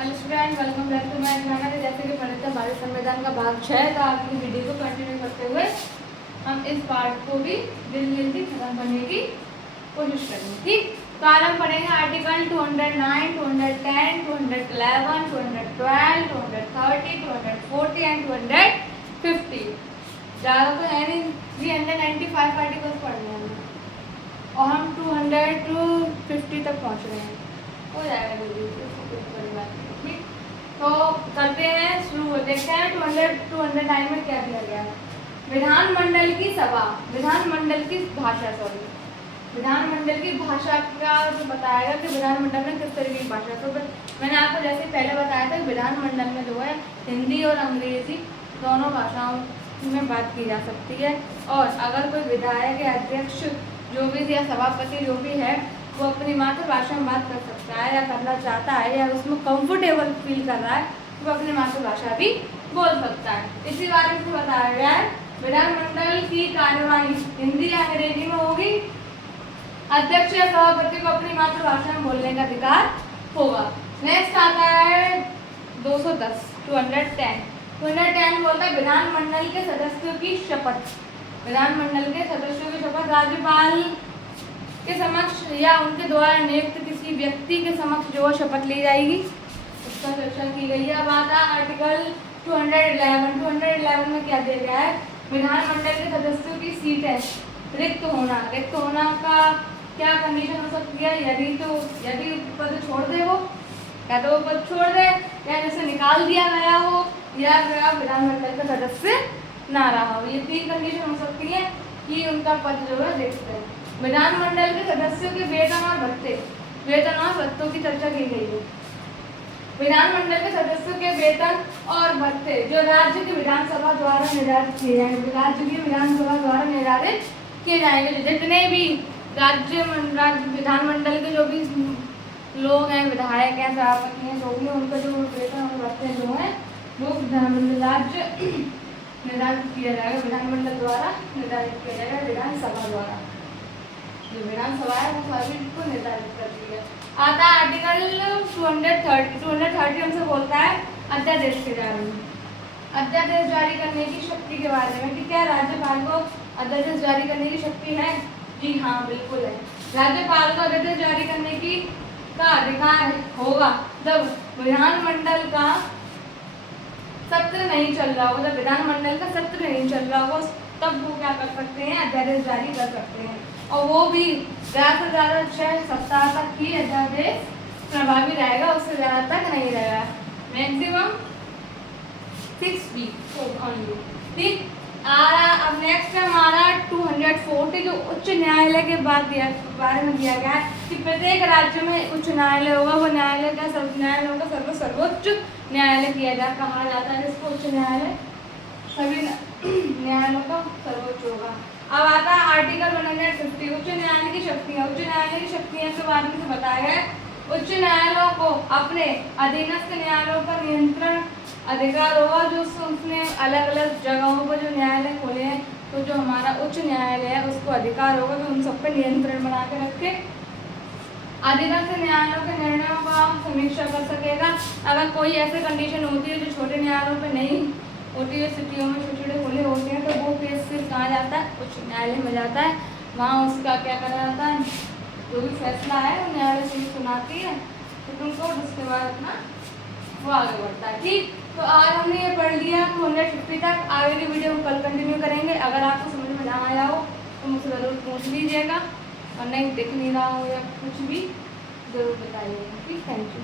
Hello student, welcome back to my channel. जैसे कि पढ़े थे भारत संविधान का भाग 6 का, अपनी वीडियो को कंटिन्यू करते हुए हम इस पार्ट को भी जल्दी खत्म करने की कोशिश करेंगे। ठीक, तो आज हम पढ़ेंगे आर्टिकल 209, 210, 211, 212, 230, 240 एंड 250। ज़्यादा तो है नहीं, 395 आर्टिकल्स पढ़ने हैं और हम 200 to 50 तक पहुँच रहे हैं। हो जाएगा जल्दी से। ठीक, तो करते हैं शुरू। देखते हैं 209 में क्या दिया गया है। विधानमंडल की सभा, विधानमंडल की भाषा, विधानमंडल की भाषा का जो बताएगा कि विधानमंडल में किस तरीके की भाषा। तो मैंने आपको जैसे पहले बताया था, विधानमंडल में जो है हिंदी और अंग्रेजी दोनों भाषाओं में बात की जा सकती है। और अगर कोई विधायक या अध्यक्ष जो भी या सभापति जो भी है वो अपनी मातृभाषा में बात कर सकता है या करना चाहता है या उसमें कंफर्टेबल फील कर रहा है, वो अपनी मातृभाषा भी बोल सकता है। इसी बारे में बताया गया है, विधानमंडल की कार्यवाही हिंदी या अंग्रेजी में होगी। अध्यक्ष या सभापति को अपनी मातृभाषा में बोलने का अधिकार होगा। नेक्स्ट आता है 210, 210 बोलता है विधानमंडल के सदस्यों की शपथ। विधानमंडल के सदस्यों की शपथ राज्यपाल के समक्ष या उनके द्वारा नियुक्त किसी व्यक्ति के समक्ष जो शपथ ली जाएगी, उसका चर्चा की गई है। अब आता है आर्टिकल 211 में क्या दिया गया है। विधानमंडल के सदस्यों की सीटें रिक्त होना का क्या कंडीशन हो सकती है। यदि पद छोड़ दे वो, या तो वो पद छोड़ दे, या जैसे निकाल दिया गया हो, या विधानमंडल का सदस्य ना रहा हो। ये 3 कंडीशन हो सकती है कि उनका पद जो है रिक्त है। विधानमंडल के सदस्यों के वेतन और भत्तों की चर्चा की गई है। विधानमंडल के सदस्यों के वेतन और भत्ते जो राज्य की विधानसभा द्वारा निर्धारित किए जाएंगे, राज्य की विधानसभा द्वारा निर्धारित किए जाएंगे। जितने भी राज्य विधानमंडल के जो भी लोग हैं, विधायक हैं, सभापति हैं, जो भी उनका जो वेतन और भत्ते जो है वो राज्य निर्धारित किया जाएगा, विधानमंडल द्वारा निर्धारित किया जाएगा, विधानसभा द्वारा। जो विधानसभा है वो सभी को निर्धारित करती है। आता है आर्टिकल 230 हमसे बोलता है अध्यादेश के बारे में, अध्यादेश जारी करने की शक्ति के बारे में कि क्या राज्यपाल को अध्यादेश जारी करने की शक्ति है। जी हाँ, बिल्कुल है। राज्यपाल को अध्यादेश जारी करने की का अधिकार होगा जब विधानमंडल का सत्र नहीं चल रहा होगा। जब विधानमंडल का सत्र नहीं चल रहा होगा तब वो क्या कर सकते हैं, अध्यादेश जारी कर सकते हैं। और वो भी ज़्यादा से ज़्यादा 6 सप्ताह तक ही अध्यादेश प्रभावी रहेगा, उससे ज़्यादा तक नहीं रहेगा। Maximum 6 week only. ठीक, अब नेक्स्ट है हमारा 240 जो उच्च न्यायालय के बारे में दिया गया है कि प्रत्येक राज्य में उच्च न्यायालय होगा। वो न्यायालय का सर्वोच्च न्यायालय कहा जाता है जिसको उच्च न्यायालय, सभी न्यायालयों का सर्वोच्च होगा। अब आता है आर्टिकल 150 उच्च न्यायालय की शक्तियाँ। उच्च न्यायालय की शक्तियाँ के बारे में बताया है। उच्च न्यायालयों को अपने अधीनस्थ न्यायालयों पर नियंत्रण अधिकार होगा। जो उसने अलग अलग जगहों पर जो न्यायालय खोले हैं, तो जो हमारा उच्च न्यायालय है उसको अधिकार होगा कि उन सब पर नियंत्रण बना के रखे। अधीनस्थ न्यायालयों के निर्णयों का समीक्षा कर सकेगा। अगर कोई ऐसी कंडीशन होती है जो छोटे न्यायालयों पर नहीं होती है, सिटियों में छोटे खुले होते हैं, तो वो केस फिर कहाँ जाता है, उच्च न्यायालय में जाता है। वहाँ उसका क्या करा जाता है, जो भी फैसला है वो न्यायालय से सुनाती है, सुप्रीम कोर्ट, उसके बाद अपना वो आगे बढ़ता है। ठीक, तो आज हमने ये पढ़ लिया 250 तक। आगे की वीडियो हम कल कंटिन्यू करेंगे। अगर आपको समझ में ना आया हो तो मुझसे ज़रूर पूछ लीजिएगा, और नहीं दिख नहीं रहा हो या कुछ भी ज़रूर बताइएगा। ठीक, थैंक यू।